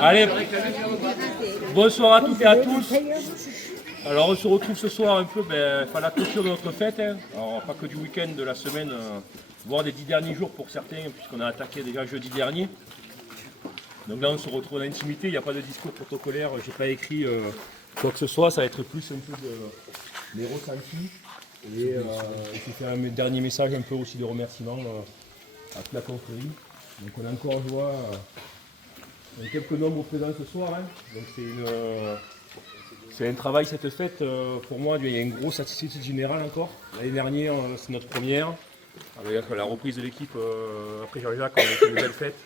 Allez, bonsoir à toutes et à tous. Alors on se retrouve ce soir un peu à la clôture de notre fête. Alors pas que du week-end, de la semaine, voire des 10 derniers jours pour certains, puisqu'on a attaqué déjà jeudi dernier. Donc là on se retrouve dans l'intimité, il n'y a pas de discours protocolaire, j'ai pas écrit quoi que ce soit, ça va être plus un peu des ressentis. Et j'ai fait un dernier message un peu aussi de remerciement à toute la confrérie. Donc on a encore joie, quelques nombres présents ce soir. Hein. Donc c'est un travail, cette fête, pour moi, il y a une grosse satisfaction générale encore. L'année dernière, c'est notre première, avec la reprise de l'équipe après Jean-Jacques, on a fait une belle fête.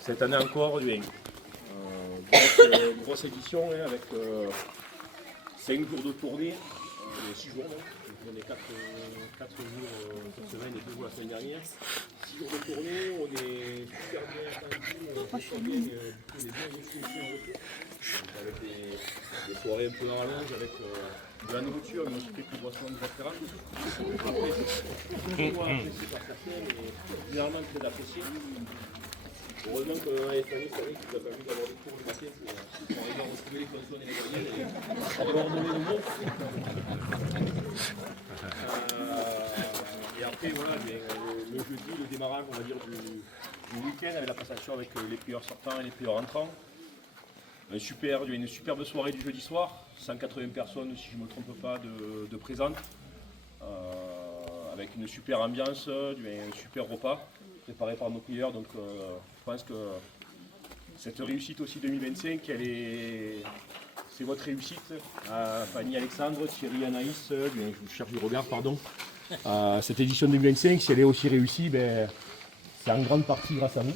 Cette année encore, grosse édition hein, avec 5 jours de tournée, 6 jours, non on est 4 jours cette semaine et 2 jours la semaine dernière. 6 jours de tournée, on est super bien attendus, on est super bien, les bien reçus ici en retour. Avec des soirées un peu en rallonge, avec de la nourriture, mais aussi quelques boissons, etc. Après, c'est toujours apprécié par certains, mais généralement très apprécié. Heureusement que la FAI, ça nous a permis d'avoir des cours le matin pour arriver à retrouver les consonnes et les voyelles et coordonner nos mots. Et après, voilà, le jeudi, le démarrage, on va dire, du week-end avec la passation avec les prieurs sortants et les prieurs entrants. Une superbe soirée du jeudi soir, 180 personnes, si je ne me trompe pas, de présentes, avec une super ambiance, un super repas préparé par nos prieurs. Donc je pense que cette réussite aussi 2025, c'est votre réussite. Fanny, Alexandre, Thierry, Anaïs, je vous cherche du regard, pardon. Cette édition 2025, si elle est aussi réussie, c'est en grande partie grâce à vous.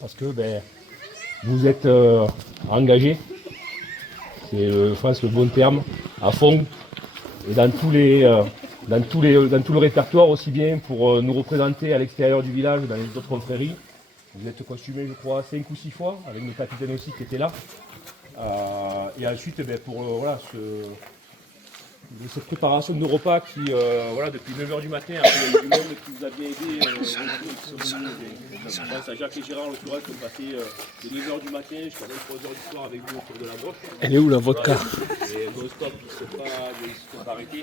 Parce que vous êtes engagés, c'est je pense le bon terme, à fond, et dans tout le répertoire, aussi bien pour nous représenter à l'extérieur du village, dans les autres confréries. Vous êtes costumés, je crois, 5 ou 6 fois, avec nos capitaines aussi qui étaient là. Et ensuite, pour cette préparation de nos repas qui, depuis 9h du matin, après, il y a eu du monde qui nous a bien aidé. Je pense à Jacques et Gérard, le curé, qui ont passé de 9h du matin jusqu'à 23h du soir avec vous autour de la broche. Elle est où la vodka? Et non-stop, ils ne se sont pas arrêtés.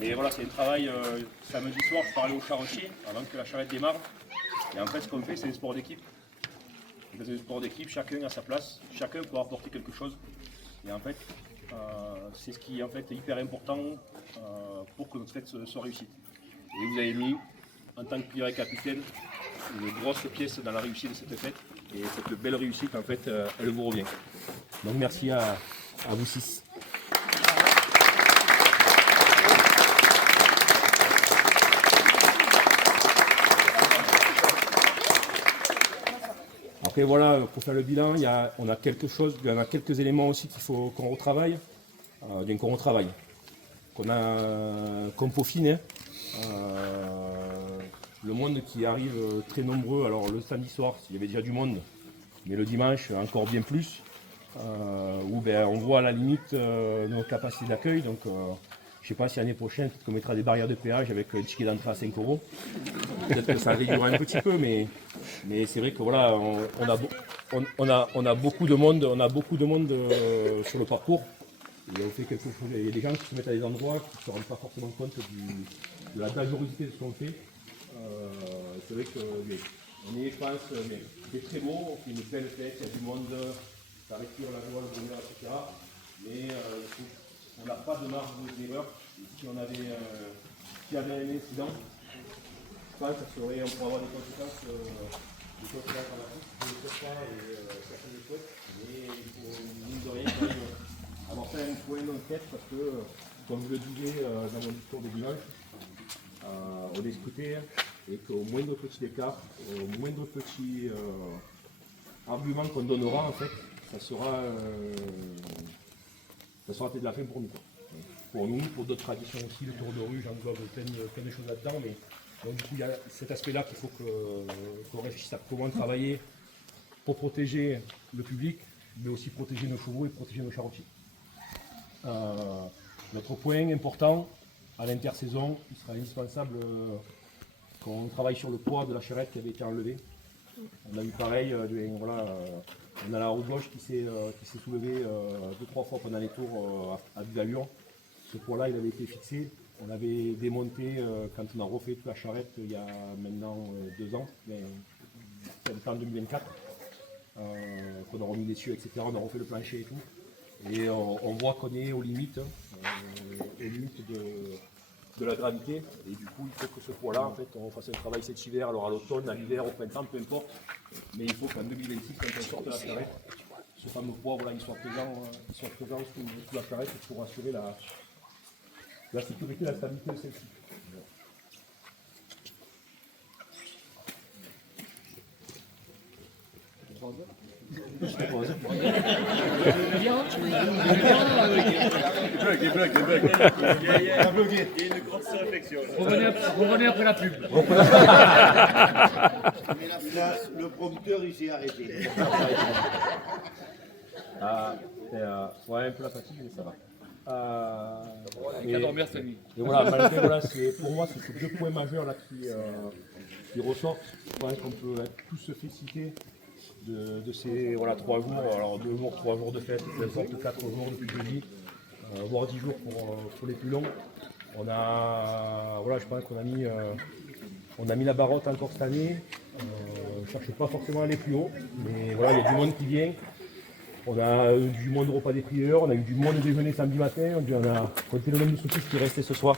Mais voilà, c'est un travail. Samedi soir, je parlais au charretier avant que la charrette démarre. Et en fait, ce qu'on fait, c'est un sport d'équipe. C'est un sport d'équipe, chacun à sa place, chacun peut apporter quelque chose. Et en fait, c'est ce qui est hyper important pour que notre fête soit réussite. Et vous avez mis, en tant que prieur et capitaine, une grosse pièce dans la réussite de cette fête. Et cette belle réussite, en fait, elle vous revient. Donc merci à vous 6. Après voilà, pour faire le bilan, on a quelques éléments aussi qu'il faut qu'on retravaille, qu'on peaufine. Le monde qui arrive très nombreux, alors le samedi soir, il y avait déjà du monde, mais le dimanche encore bien plus, où on voit à la limite nos capacités d'accueil. Donc je ne sais pas si l'année prochaine, peut-être qu'on mettra des barrières de péage avec un ticket d'entrée à 5 €. Peut-être que ça réduira un petit peu, mais c'est vrai que voilà, on a beaucoup de monde, sur le parcours. Et on fait quelque chose. Il y a des gens qui se mettent à des endroits qui ne se rendent pas forcément compte de la dangerosité de ce qu'on fait. C'est vrai qu'on est, je pense, c'est très beau, on fait une belle fête, il y a du monde, ça respire la joie, le bonheur, etc. Mais on n'a pas de marge d'erreur. Si on avait un incident, je pense que on pourrait avoir des conséquences dramatiques. Je ne le souhaite pas et personne ne le souhaite. Mais il faut, mine de rien, avoir fait un point d'enquête parce que, comme je le disais dans mon discours de dimanche, on est scruté et qu'au moindre petit écart, au moindre petit argument qu'on donnera, en fait, ça sera peut-être la fin pour nous. Pour nous, pour d'autres traditions aussi, le tour de rue, j'englobe plein de choses là-dedans. Mais donc, du coup, il y a cet aspect-là qu'il faut qu'on réfléchisse à comment travailler pour protéger le public, mais aussi protéger nos chevaux et protéger nos charretiers. Notre point important, à l'intersaison, il sera indispensable qu'on travaille sur le poids de la charrette qui avait été enlevée. On a eu pareil, voilà, on a la roue gauche qui s'est soulevée 2-3 fois pendant les tours à vue d'allure. Ce poids-là, il avait été fixé. On l'avait démonté quand on a refait toute la charrette il y a maintenant 2 ans, c'était en 2024. On a remis les cieux, etc. On a refait le plancher et tout. Et on voit qu'on est aux limites de la gravité. Et du coup, il faut que ce poids-là, en fait, on fasse un travail cet hiver, alors à l'automne, à l'hiver, au printemps, peu importe. Mais il faut qu'en 2026, quand on sorte de la charrette, ce fameux poids, voilà, il soit présent sous la charrette pour assurer la sécurité et la stabilité de celle-ci. Revenez après la pub. Le prompteur, il s'est arrêté. Ouais, un peu la fatigue, mais ça va. Il va dormir cette nuit. Et voilà, malgré, voilà, pour moi, c'est ces 2 points majeurs là qui ressortent. Je pense qu'on peut être tous se féliciter de ces 3 jours, alors 2 jours, 3 jours de fête, peu importe, 4 jours depuis jeudi, voire 10 jours pour les plus longs. On a, voilà, je pense qu'on a mis, la barre haute encore cette année. On ne cherche pas forcément à aller plus haut, mais voilà, il y a du monde qui vient. On a eu du monde au repas des prieurs, on a eu du monde au déjeuner samedi matin, on a compté le nombre de saucisses qui restaient ce soir.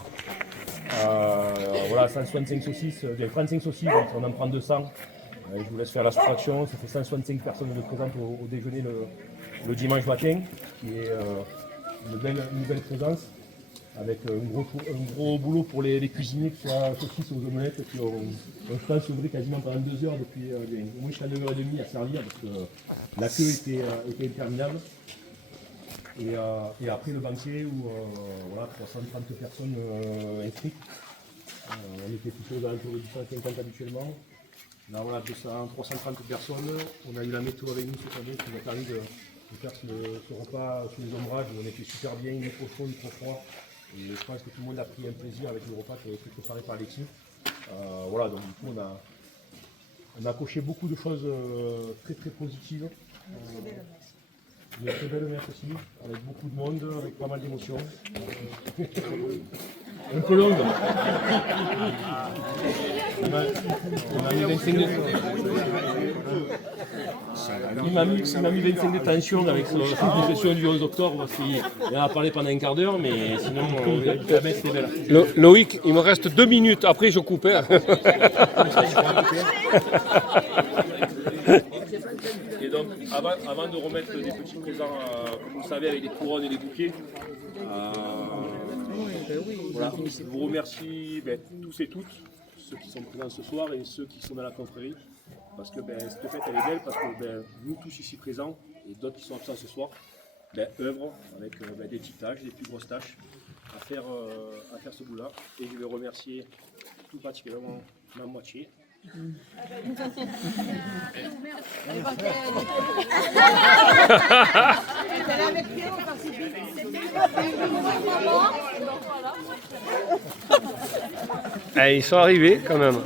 Voilà, 165 saucisses, 35 saucisses, donc on en prend 200. Je vous laisse faire la soustraction, ça fait 165 personnes de présentes au déjeuner le dimanche matin, qui est une belle présence, avec un gros boulot pour les cuisiniers, que ce soit saucisses aux omelettes, qui ont, je pense, ouvré quasiment pendant 2 heures depuis au moins jusqu'à 9h30 à servir, parce que la queue était interminable. Et après le banquet où voilà, 330 personnes inscrites, on était plutôt aux alentours de 250 habituellement. Là voilà, 330 personnes, on a eu la météo avec nous cette année qui nous a permis de faire ce repas sous les ombrages, où on était super bien, ni trop chaud, ni trop froid. Et je pense que tout le monde a pris un plaisir avec le repas qui a été préparé par l'équipe. Voilà, donc du coup on a coché beaucoup de choses très très positives. Une très belle messe aussi, avec beaucoup de monde, avec pas mal d'émotions. Un peu longue. On a mis 25 il m'a mis 25 détentions avec son session du 11 octobre parce qu'il en a parlé pendant un quart d'heure, mais sinon la messe est belle. Loïc, il me reste 2 minutes, après je coupe. Hein. Et donc, avant de remettre des petits présents, comme vous savez, avec des couronnes et des bouquets, voilà, je vous remercie tous et toutes, ceux qui sont présents ce soir et ceux qui sont dans la confrérie, parce que cette fête elle est belle, parce que nous tous ici présents et d'autres qui sont absents ce soir, œuvrent avec des petites tâches, des plus grosses tâches à faire ce bout-là. Et je vais remercier tout particulièrement ma moitié. Ils sont arrivés quand même.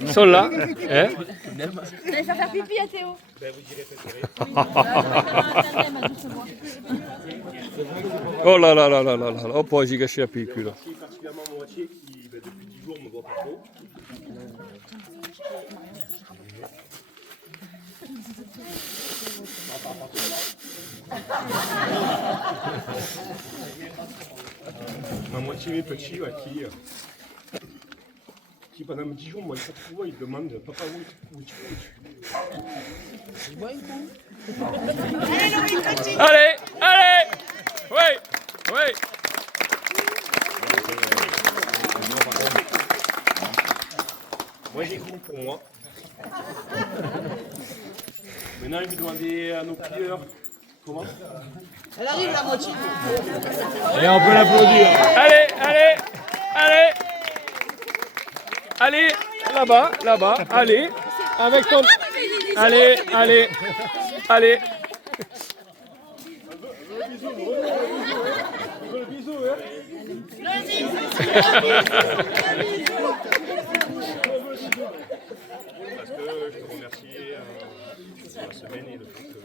Ils sont là. Hein? Vous allez faire pipi à Théo. Vous direz préféré. Oh là là là là là là. Oh, poi j'ai gâché la pellicule. Je remercie particulièrement ma moitié qui, depuis 10 jours, ne me voit pas trop. Ma moitié mes petits qui pendant 10 jours, moi, chaque fois, ils demandent papa où tu Allez, allez. Oui, oui. Moi j'ai gros pour moi. Maintenant je vais demander à nos prieurs comment. Elle arrive la moitié. Et on peut l'applaudir. Allez, allez, allez. Allez, là-bas, là-bas. Allez, avec ton... Allez, allez, allez. Le bisou, hein. Parce que je te remercie semaine et le fait que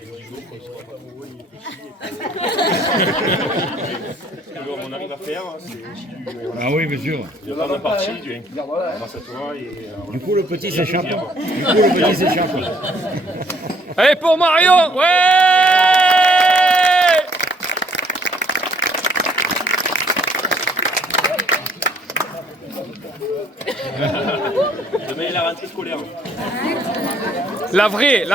les 10 jours qu'on ne sera pas nouveau ni ce que on arrive à faire, c'est aussi du Ah oui, bien sûr. de la partie du grâce à toi et Du coup, le petit s'échappe. Allez pour Mario. Ouais. demain la rentrée scolaire. La vraie. Oui,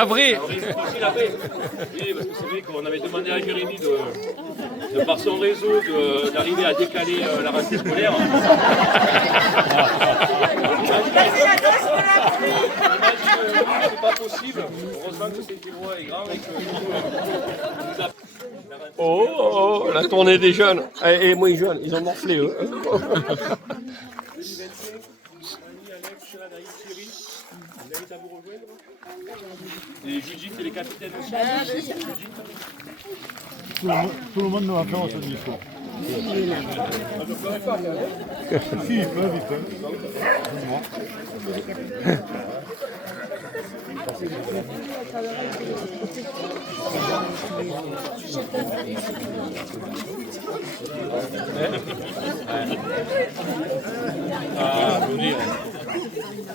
parce que c'est vrai qu'on avait demandé à Jérémy de par son réseau d'arriver à décaler la rentrée scolaire. C'est pas possible. Heureusement que Saint-Éloi est grand et que nous a... Oh, la tournée des jeunes. Et moins jeunes, ils ont morflé eux. 2025, Annie, Alex, Anaïs, Thierry, vous invite à vous rejoindre. Et Judith et les capitaines aussi. Tout le monde ne va faire ce discours. Si, ils peuvent.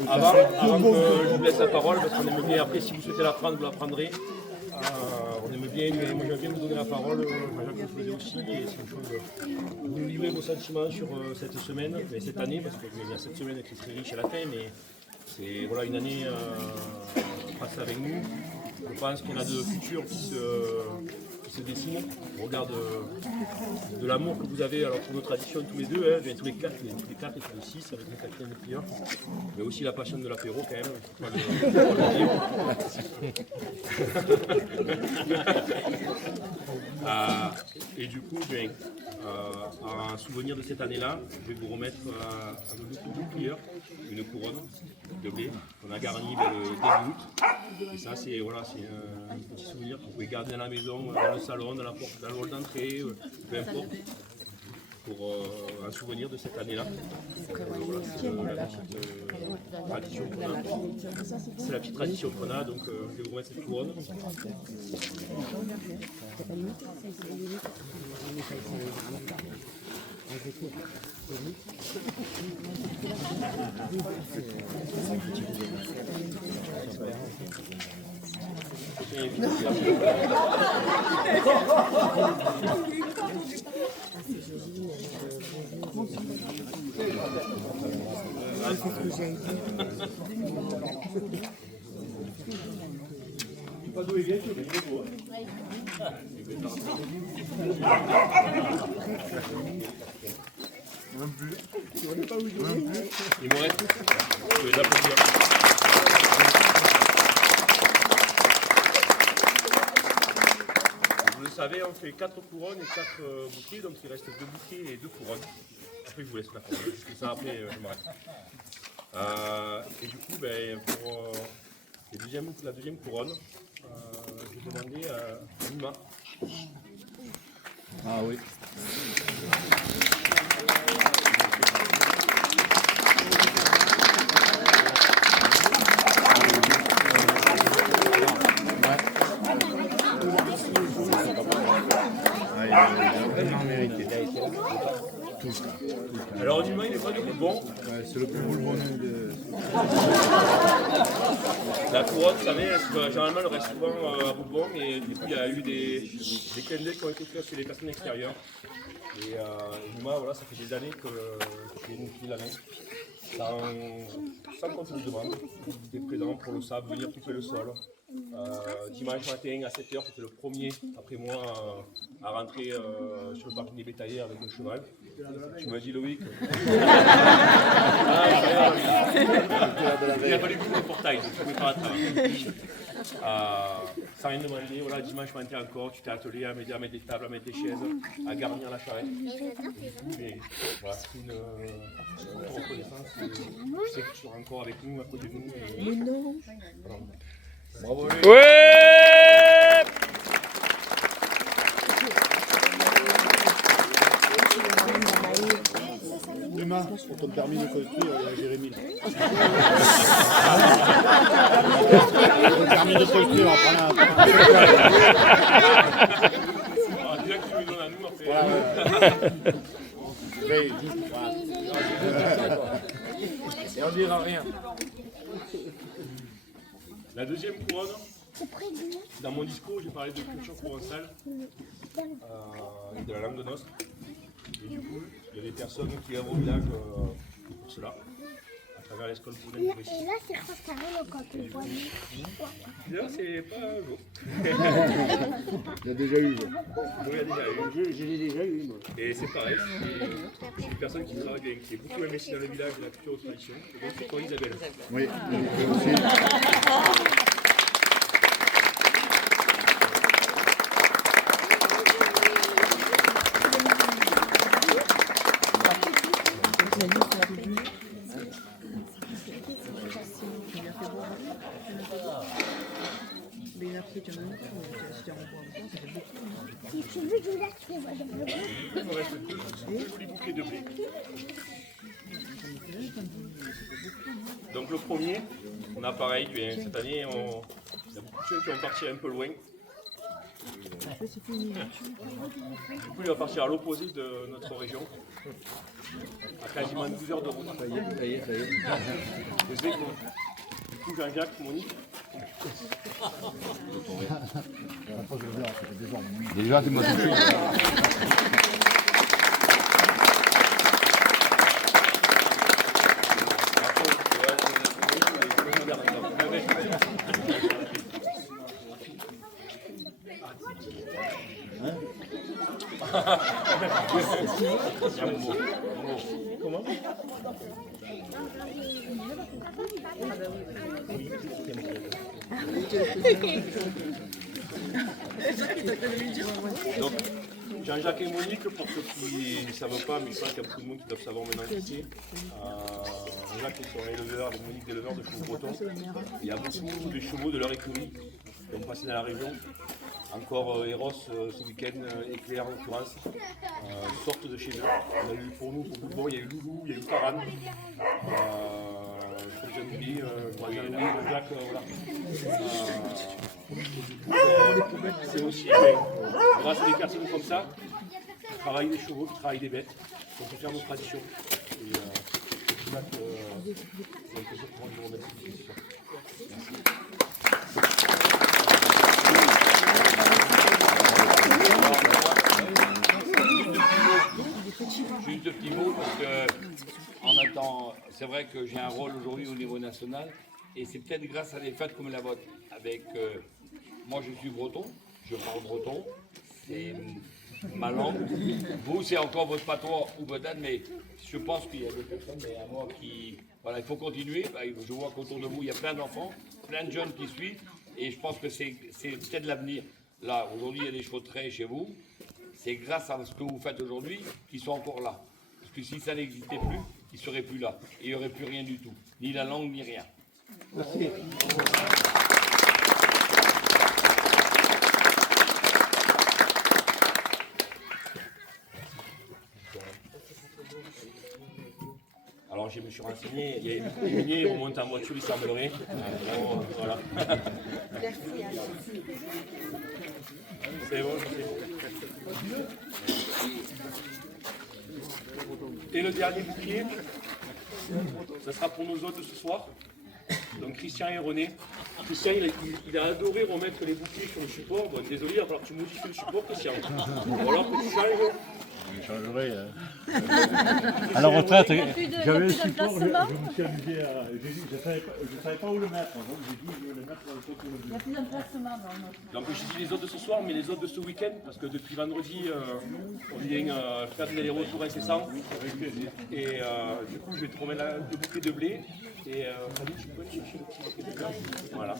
Avant que je vous laisse la parole, parce qu'on aime bien, après si vous souhaitez la prendre, vous la prendrez. On aime bien, moi j'aime bien vous donner la parole, Jacques le faisait aussi, et c'est une chose de vous livrer vos sentiments sur cette semaine, et cette année, parce qu'il y a cette semaine qui est très riche à la fin, mais c'est voilà, une année passée avec nous. Je pense qu'on a de futurs qui se dessinent. On regarde de l'amour que vous avez alors, pour nos traditions tous les deux, bien, tous les quatre et tous les 6 avec le capitaine de plieur. Mais aussi la passion de l'apéro quand même. Et du coup, ben, en souvenir de cette année-là, je vais vous remettre à nos plieurs une couronne de blé qu'on a garnie le début août. Et ça, c'est voilà, un petit souvenir que vous pouvez garder dans la maison, dans le salon, dans la porte, dans le hall d'entrée, peu importe, pour un souvenir de cette année-là. Voilà, c'est la petite tradition qu'on a, donc je vais vous mettre cette couronne. Pas d'où il vient, tu es beau. Il me reste. Je vais les applaudir. Vous le savez, on fait 4 couronnes et 4 bouquets, donc il reste 2 bouquets et 2 couronnes. Après, je vous laisse la parole. Et ça, après, je m'arrête. Et du coup, ben, pour la deuxième couronne, je vais demander à Nima. Ah oui. Alors, Nima, il est pas du Boulbon. C'est le plus Boulbon de... La couronne, vous savez, généralement, elle reste souvent à Boulbon, et du coup, il y a eu des clins d'œil qui ont été faits chez les personnes extérieures. Et Nima, voilà, ça fait des années que tu nous files la main. Sans qu'on te le demande, tu es présent pour le sable, venir couper le sol. Dimanche matin à 7h, c'était le premier après moi à rentrer sur le parking des bétaillers avec le cheval. Tu m'as dit Loïc. Il a fallu que le portail, donc je ne pouvais pas attendre. Sans rien demander, voilà, dimanche matin encore, tu t'es attelé à mettre des tables, à mettre des chaises, à garnir la charrette. Mais voilà, c'est une reconnaissance. Je sais que tu seras encore avec nous, à côté de nous. Mais non. Voilà. Bravo. Ouais. Nima, pour ton permis de construire, il y a Jérémy. vient de construire, on va prendre un... Ah, déjà que tu lui donnes à nous après. Et on dira rien. La deuxième couronne, dans mon discours, j'ai parlé de culture provençale et de la langue de noces. Et du coup, il y a des personnes qui œuvrent au village pour cela, à travers l'école Poulain pour ici. Et là, c'est Rose Carole quand on voit. Là, c'est pas un jour. Il y a déjà eu. Oui, il y a déjà eu. Je l'ai déjà eu, moi. Et c'est pareil, c'est une personne qui travaille avec, qui est beaucoup investie dans le village, de la culture de tradition. Et donc, c'est toi, Isabelle. Oui, aussi. Si tu veux, je laisse les voix dans le bout. Il me reste deux jolis bouquets de blé. Donc le premier, on a pareil, cette année, il y a beaucoup de jeunes qui vont partir un peu loin. Du coup, il va partir à l'opposé de notre région, à quasiment 12 heures de route. Ça y est. Je sais que, du coup, Jean-Jacques, Monique. Déjà, tu m'as touché. Comment? Donc, Jean-Jacques et Monique, pour ceux qui ne savent pas, mais je pense qu'il y a beaucoup de monde qui doivent savoir maintenant ici. Jean-Jacques ils sont éleveurs, et Monique éleveurs de chevaux bretons. Il y a beaucoup de chevaux de leur écurie qui ont passé dans la région. Encore Eros ce week-end, Éclair en l'occurrence, sortent de chez eux. On a eu pour nous beaucoup de bons, il y a eu Loulou, il y a eu Taran. Jean-Louis, Jacques, voilà. C'est aussi grâce à des personnes comme ça qui travaillent les chevaux, qui travaillent les bêtes, qu'on peut faire nos traditions. Et c'est là que c'est un plaisir pour moi de vous remercier. Merci. Juste deux petits mots parce que en même temps, c'est vrai que j'ai un rôle aujourd'hui au niveau national et c'est peut-être grâce à des fêtes comme la vôtre. Avec moi, je suis breton, je parle breton, c'est ma langue. Vous, c'est encore votre patois ou peut-être, mais je pense qu'il y a d'autres personnes, mais à moi qui, voilà, il faut continuer. Je vois qu'autour de vous, il y a plein d'enfants, plein de jeunes qui suivent et je pense que c'est peut-être l'avenir. Là, aujourd'hui, il y a des choses très chez vous. C'est grâce à ce que vous faites aujourd'hui qu'ils sont encore là. Parce que si ça n'existait plus, ils ne seraient plus là. Et il n'y aurait plus rien du tout. Ni la langue, ni rien. Merci. Alors je me suis renseigné, il y a une lignée, on monte en voiture, il semblerait. Voilà. C'est bon, c'est bon. Et le dernier bouquet, ça sera pour nos hôtes de ce soir. Donc Christian et René. Christian, il a adoré remettre les bouquets sur le support. Bon, désolé, il va falloir que tu modifies le support, Christian. Ou alors que tu changes. Je changerai. À la retraite, J'avais le support, je me suis amusé à. Je savais pas où le mettre. Donc j'ai dit, je vais le mettre sur le côté. Il y a plus d'emplacement dans notre. Donc je dis les hôtes de ce soir, mais les hôtes de ce week-end, parce que depuis vendredi, on vient faire des allers-retours incessants. Et du coup, je vais te remettre le bouquet de blé. Et Fanny, tu peux aller chercher le petit bouquet de blé. Voilà.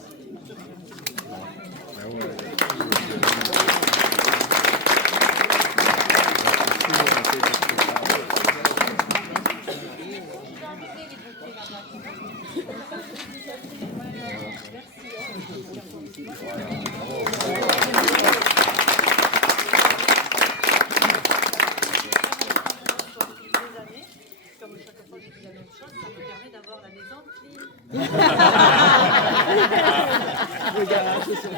Comme chaque fois je dis la même chose, ça me permet d'avoir la maison clean.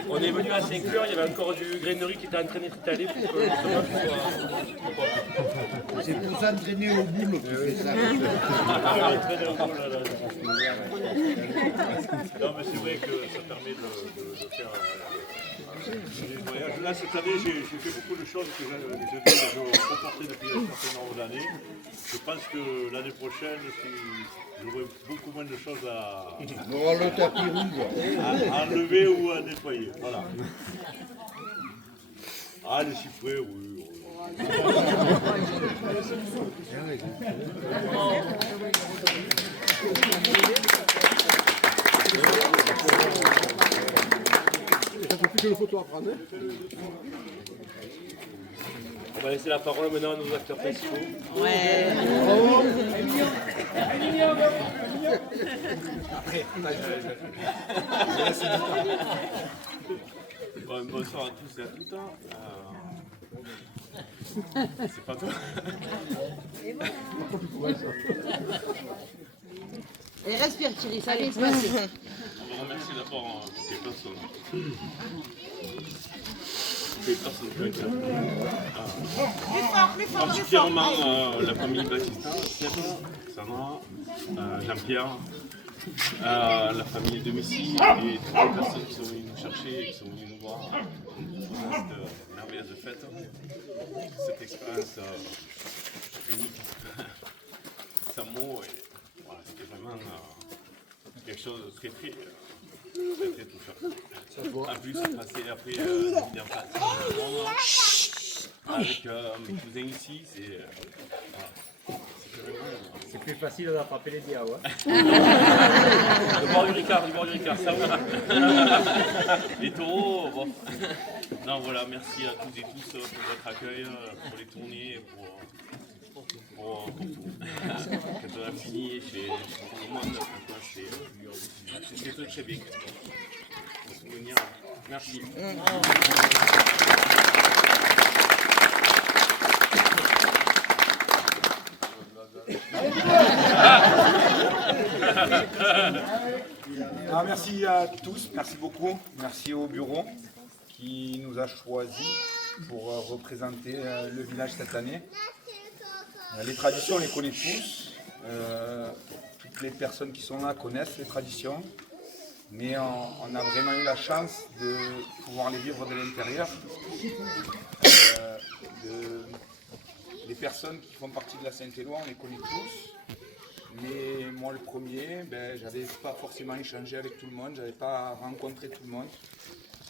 On est venu à 5 heures, il y avait encore du grainerie qui était en train d'être étalé pour que justement C'est pour s'entraîner au boulot que tu fais ça. Non, mais c'est vrai que ça permet de faire des voyages. Là, cette année, j'ai fait beaucoup de choses que je reportais depuis un certain nombre d'années. Je pense que l'année prochaine, j'aurai beaucoup moins de choses à On aura le tapis rouge. enlever ou à nettoyer. Voilà. Ah, les cyprès, oui. on va laisser la parole maintenant à nos acteurs principaux. Bonsoir à tous et à toutes. C'est pas toi. Et respire Thierry, ça va bien se passer. On va remercier d'abord toutes les personnes. Toutes les personnes qui ont été là. Particulièrement la famille Baptista, Seb, Sandra, Jean-Pierre, la famille de Messi et toutes les personnes qui sont venues nous chercher et qui sont venues nous voir pendant cette merveilleuse fête. Cette expérience unique, sans mots, et voilà, c'était vraiment quelque chose de très touchant. En plus, on passait après bien face avec mes cousins ici, c'est C'est plus facile d'attraper les diaos. Hein. Du bord du Ricard, ça va. les taureaux, bon. Non, voilà, merci à toutes et tous pour votre accueil, pour les tournées, pour tout. Quand on a fini chez tout le monde, c'était très bien. Pour souvenir, merci. Alors, merci à tous, merci beaucoup, merci au bureau qui nous a choisis pour représenter le village cette année. Les traditions, on les connaît tous, toutes les personnes qui sont là connaissent les traditions, mais on a vraiment eu la chance de pouvoir les vivre de l'intérieur. Les personnes qui font partie de la Saint-Éloi, on les connaît tous. Mais moi le premier, j'avais pas forcément échangé avec tout le monde, j'avais pas rencontré tout le monde.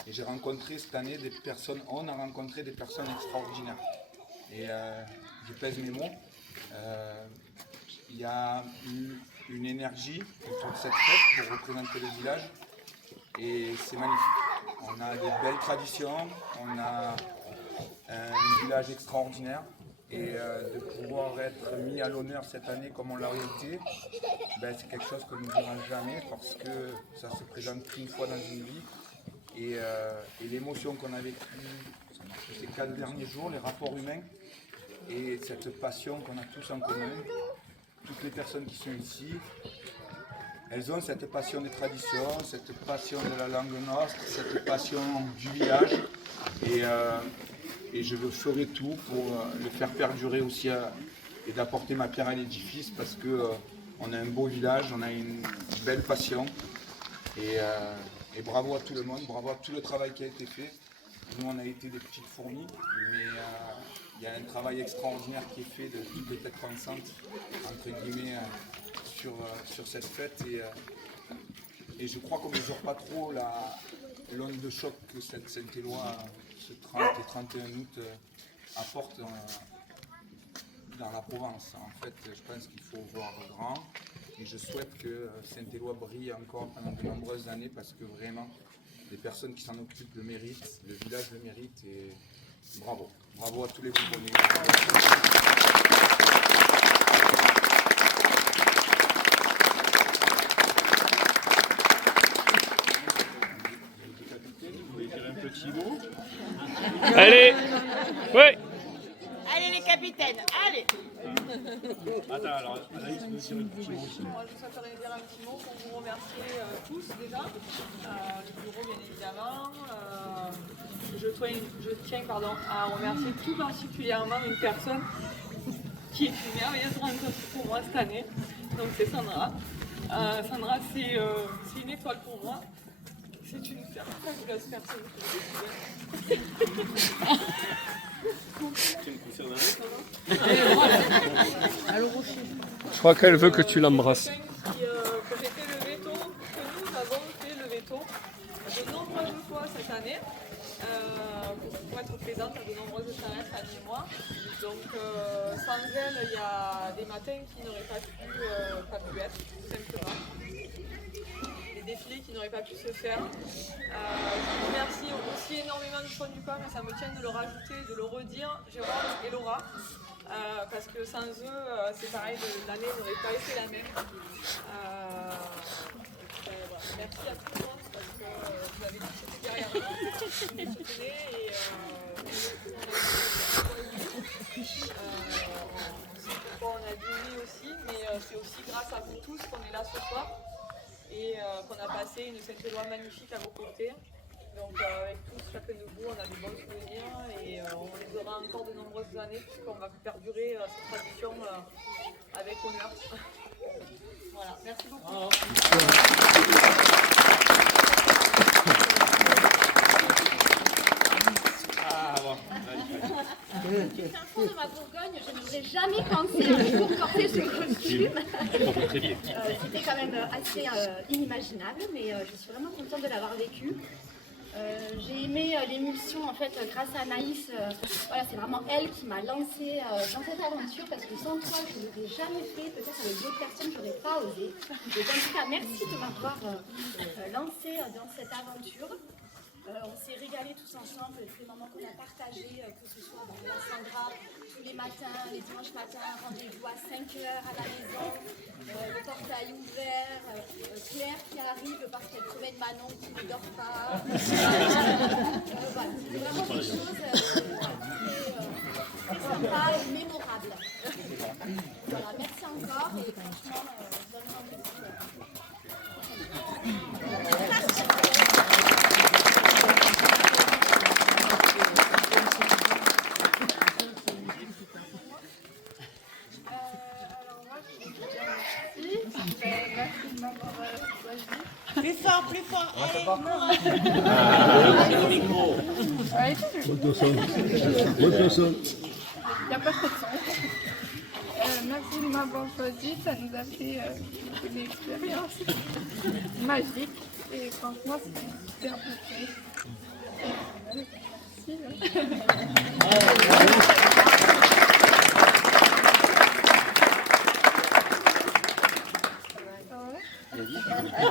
Et j'ai rencontré cette année des personnes, on a rencontré des personnes extraordinaires. Et je pèse mes mots. Il y a une énergie autour de cette fête pour représenter le village. Et c'est magnifique. On a des belles traditions, on a un village extraordinaire. Et de pouvoir être mis à l'honneur cette année comme on l'a été, c'est quelque chose que nous ne verrons jamais parce que ça se présente qu'une fois dans une vie. Et l'émotion qu'on a vécue ces 4 derniers jours, les rapports humains et cette passion qu'on a tous en commun, toutes les personnes qui sont ici, elles ont cette passion des traditions, cette passion de la langue nostre, cette passion du village. Et je ferai tout pour le faire perdurer aussi et d'apporter ma pierre à l'édifice parce qu'on a un beau village, on a une belle passion. Et bravo à tout le monde, bravo à tout le travail qui a été fait. Nous, on a été des petites fourmis, mais il y a un travail extraordinaire qui est fait de toutes les têtes pensantes, entre guillemets, sur cette fête. Et je crois qu'on ne mesure pas trop l'onde de choc que cette Saint-Éloi, ce 30 et 31 août, apporte dans la Provence. En fait, je pense qu'il faut voir grand et je souhaite que Saint-Éloi brille encore pendant de nombreuses années parce que vraiment, les personnes qui s'en occupent le méritent, le village le mérite et bravo. Bravo à tous les Bourbonnais. Allez, oui. Allez les capitaines, allez. Attends, alors, Anaïs peut dire un petit mot aussi. Moi je souhaiterais dire un petit mot pour vous remercier tous déjà, le bureau bien évidemment. évidemment. Je tiens à remercier tout particulièrement une personne qui est une merveilleuse rencontre pour moi cette année. Donc c'est Sandra. Sandra, c'est une étoile pour moi. C'est une fabuleuse personne que j'ai découverte. Tu me concernes? Je crois qu'elle veut que tu l'embrasses. Que j'ai fait le veto, que nous avons fait le veto de nombreuses fois cette année pour être présente à de nombreuses salades, Annie et moi. Donc sans elle, il y a des matins qui n'auraient pas pu être, tout simplement. Des défilés qui n'auraient pas pu se faire. Je remercie aussi énormément du fond du corps, mais ça me tient de le rajouter, de le redire, Jérôme et Laura. Parce que sans eux, c'est pareil, l'année n'aurait pas été la même. Voilà. Merci à tout le monde parce que vous avez tous été derrière nous, vous nous soutenez et on a dit oui aussi, mais c'est aussi grâce à vous tous qu'on est là ce soir et qu'on a passé une Saint-Éloi magnifique à vos côtés. Donc avec tous, chacun de vous, on a de bons souvenirs et on les aura encore de nombreuses années puisqu'on va perdurer cette tradition avec honneur. Voilà, merci beaucoup. Fin de ma Bourgogne, je n'aurais jamais pensé un jour porter ce costume. C'était quand même assez inimaginable, mais je suis vraiment contente de l'avoir vécu. J'ai aimé l'émulsion en fait grâce à Anaïs. Voilà, c'est vraiment elle qui m'a lancée dans cette aventure parce que sans toi je ne l'aurais jamais fait, peut-être avec d'autres personnes je n'aurais pas osé. Donc en tout cas merci de m'avoir lancée dans cette aventure. On s'est régalés tous ensemble, tous les moments qu'on a partagés, que ce soit dans la Sandra, tous les matins, les dimanches matins, rendez-vous à 5h à la maison, le portail ouvert, Claire qui arrive parce qu'elle trouvait de Manon qui ne dort pas. Voilà, c'est vraiment des choses très sympas et mémorables. Voilà, merci encore et franchement, je donne rendez-vous. Plus fort. Il n'y a pas trop de sens. Merci de m'avoir choisi, ça nous a fait une expérience magique et franchement c'était un peu triste.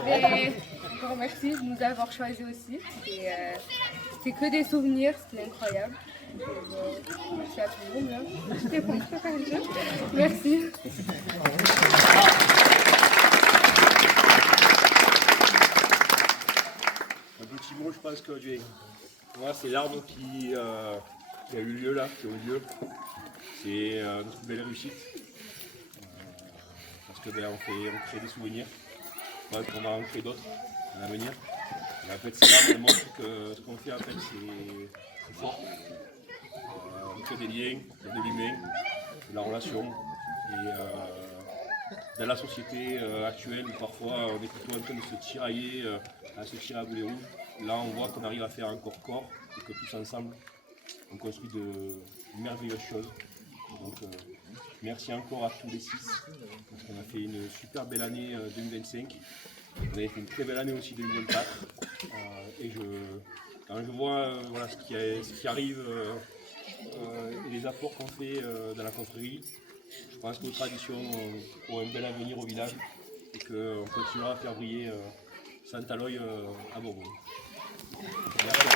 Et je vous remercie de nous avoir choisis aussi. C'était que des souvenirs, c'était incroyable. Merci à tout le monde. C'était bon, merci. Un petit mot, je pense que moi, c'est l'arbre qui a eu lieu là, qui a eu lieu. C'est notre belle réussite. Parce que on crée des souvenirs. Je pense qu'on va en créer d'autres à l'avenir. En fait, c'est là, on montre que ce qu'on fait, en fait, c'est fort. On crée des liens, de l'humain, de la relation. Et dans la société actuelle, où parfois on est plutôt en train de se tirailler, à se tirer à boulet rouge, là on voit qu'on arrive à faire encore corps et que tous ensemble, on construit de merveilleuses choses. Donc, merci encore à tous les 6, parce qu'on a fait une super belle année 2025. On avait fait une très belle année aussi 2024. Et quand je vois voilà, ce qui arrive et les apports qu'on fait dans la confrérie, je pense que nos traditions ont un bel avenir au village et qu'on continuera à faire briller Saint-Aloy à Bourgogne. Merci.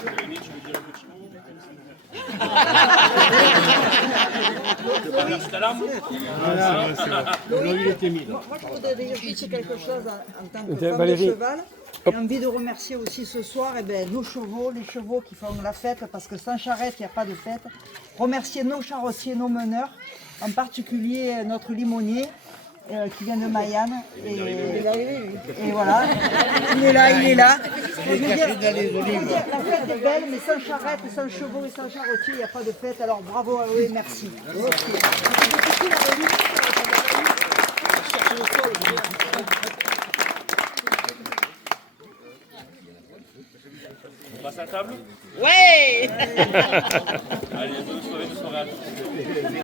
Tu veux dire un petit mot? Moi, je voudrais dire juste quelque chose en tant que femme de cheval. J'ai envie de remercier aussi ce soir nos chevaux, les chevaux qui font la fête, parce que sans charrette, il n'y a pas de fête. Remercier nos charrossiers, nos meneurs, en particulier notre limonier. qui vient de Mayenne. Et voilà, il est là. Je veux dire, la fête est belle, mais sans charrette, sans chevaux et sans charretier, il n'y a pas de fête. Alors bravo à eux et merci. On passe à table? Ouais. Allez, bonne soirée à tous.